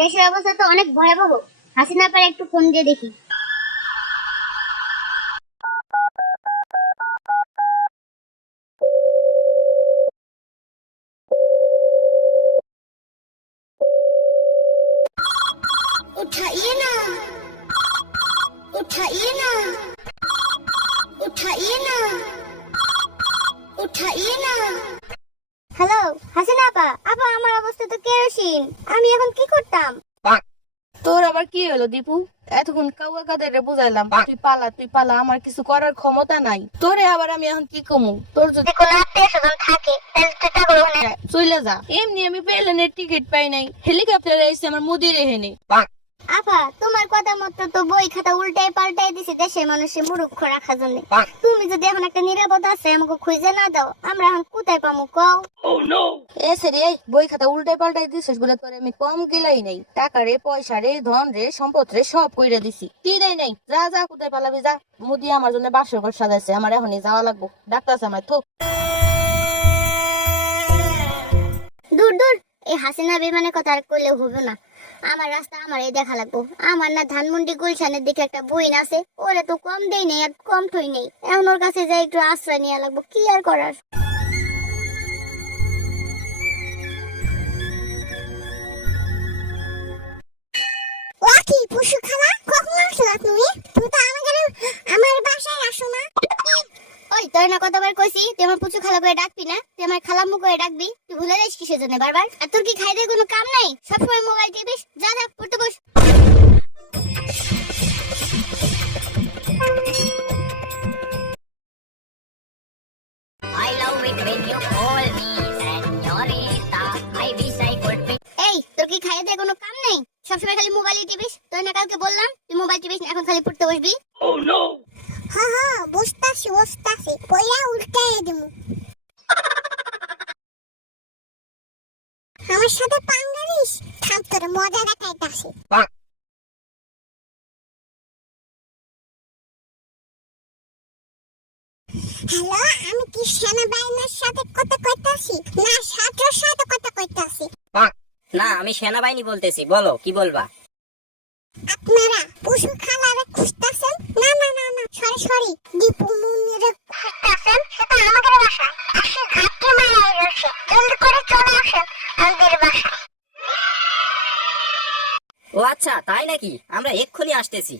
দেশের অবস্থা তো অনেক ভয়াবহ। হাসিনা পারে একটু ফোন দিয়ে দেখি। उठाइए ना, उठाइए ना, उठाइए ना, उठाइए ना। হ্যালো হাসিনা আপা, আপা আমার অবস্থা তো কেরোসিন, আমি এখন কি করতাম? তোর আবার কি হলো দীপু? এতক্ষণ কাউয়া কাদের বুঝাইলাম তুই পালা, আমার কিছু করার ক্ষমতা নাই। তোরে আবার আমি এখন কি কমু? তোর যদি কোনো আত্মীয় স্বজন থাকে তাহলে তুই তা করবো না। চলে যা। এমনি আমি প্লেনের টিকিট পাই নাই, হেলিকপ্টারে এসে আমার মুদির এহেনে। আপা তোমার কথা মতো তো বই খাতা উল্টাই পাল্টাই দিছে দেশের মানুষের মুরুক্ষ রাখার জন্য। তুমি যদি এখন একটা নিরাপদ আছে আমাকে খুঁজে না দাও, আমরা এখন কোথায় পামু কও? এ সেরে এই বই খাতা উল্টাই পাল্টাই দিছিস বলে তোরে আমি কম গিলাই নাই। টাকা রে, পয়সা রে, ধন রে, সম্পদ রে সব কইরা দিছি। কি দেই নাই? যা যা কোথায় পালাবি যা। মুদি আমার জন্য বাসর ঘর সাজাইছে, আমার এখনই যাওয়া লাগবো। ডাক্তার আমার থোক। দূর দূর, এই হাসিনা বিমানের কথা আর কইলেও হবে না। আমার রাস্তা আমার এই দেখা লাগবো। আমার না ধানমন্ডি গুলশানের দিকে একটা বইন আছে, ওরে তো কম দেই নেই আর কম থই নেই। এখন ওর কাছে যাই একটু আশ্রয় নিয়ে লাগবো, কি আর করার। ওয়াকি পুষু খালা, কখন আসলা তুমি? তুমি তো আমার বাসায় আসো না। ওই তোর না কতবার কইছি তুই আমার পুচু খালা করে ডাকবি না, তুই আমার খালাম্মু করে ডাকবি। তুই ভুলে যাস কিসের জন্য বারবার? আর তোর কি খাইতে কোনো কাম নাই? সবসময় মোবাইল টিপিস। যা যা পড়তে বস। I love it when you call me señorita. I wish I could be. এই তোর কি খাইতে কোনো কাম নাই? সবসময় খালি মোবাইল টিপিস। তোর না কালকে বললাম তুই মোবাইল টিপিস না, এখন খালি পড়তে বসবি। হ্যাঁ হ্যাঁ বসতাছি কইয়া উল্টাইয়া দিমু। আমার সাথে পাঙ্গারিস, থাম তোর মজা দেখাইতাছি। হ্যালো, আমি কি সেনাবাহিনীর সাথে কথা কইতাছি না ছাত্রের সাথে কথা কইতাছি? না, আমি সেনাবাহিনী বলতেছি, বলো কি বলবা? আপনারা পশু খালারে খুঁজতাছেন? না না না না, সরি দীপু মুনিরে খুঁজতাছেন। সেটা আমাদের বাসায় আসে, ঘাটে মারাই রয়েছে। জলদি করে চলে আসেন আমাদের বাসায়। ও আচ্ছা, তাই নাকি? আমরা এক্ষুনি আসতেছি।